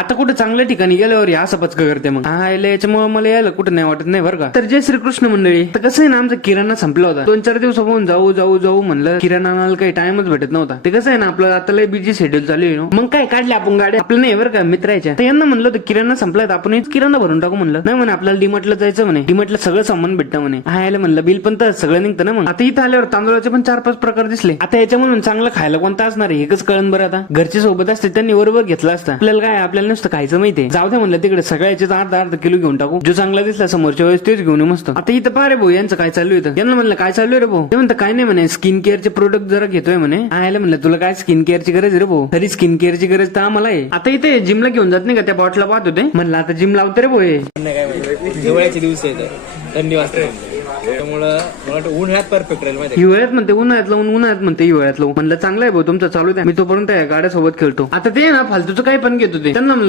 आता कुठे चांगल्या ठिकाणी गेल्यावर हे असं पचका करते मग याच्यामुळे मला यायला कुठं नाही वाटत नाही बरं का. तर जय श्रीकृष्ण मंडळी. तर कसं आहे ना, आमचा किराणा संपला होता 2-4 दिवसापासून. जाऊ म्हणलं, किराणा आणायला काही टाइमच भेटत नव्हता. ते कसं आहे ना, आपलं आता लय बिझी शेड्यूल चालू आहे. मग काय काढले आपण गाड्या आपलं नाही बरं का मित्राच्या. तर यांना म्हणलं होतं किराणा संपलाय, आपण किराणा भरून टाकू म्हणलं. नाही म्हणे आपल्याला डीमार्टला जायचं म्हणे, डीमार्टला सगळं सामान भेटतं म्हणे. यायला म्हणलं बिल पण तर सगळं निघतं ना. मग आता इथं आल्यावर तांदूळाचे पण 4-5 प्रकार दिसले. आता याच्यामधून चांगलं खायला कोणता असणार आहे एकच कळण बरं. आता घरचे सोबत असते त्यांनी बरोबर घेतला असता. आपल्याला काय, आपल्याला नुसतं खायचं माहितीये. जाऊ दे म्हणलं तिकडे सगळ्याचे अर्धा किलो घेऊन टाकू. जो चांगला दिसला समोरच्या वेळेस तेच घेऊन मस्त. आता इथं पहा रे भाऊ यांचं काय चालू आहे. यांना म्हणलं काय चालू आहे रे भाऊ. ते म्हणतं काय नाही म्हणे, स्किन केअरचे प्रोडक्ट जरा घेतोय म्हणे. आयला म्हणलं तुला काय स्किन केअरची गरज रे भाऊ. तरी स्किन केअरची गरज तर आम्हाला आहे. आता इथे जिमला घेऊन जात नाही का, त्या बॉटला पाहत होते. म्हणलं आता जिम लावते रे भाऊ. हिवाळ्याचे दिवस येत थंडी वाजते त्यामुळं मला वाटतं उन्हाळ्यात परफेक्ट राहील माहिती. हिवाळ्यात म्हणते उन्हाळ्यात लावून, उन्हाळ्यात म्हणते हिवाळ्यात लावून. म्हणलं चांगलं आहे भाऊ तुमचं चालू द्या, मी तोपर्यंत गाड्या सोबत खेळतो. आता ते ना फालतूचं काही पण घेत होते. त्यांना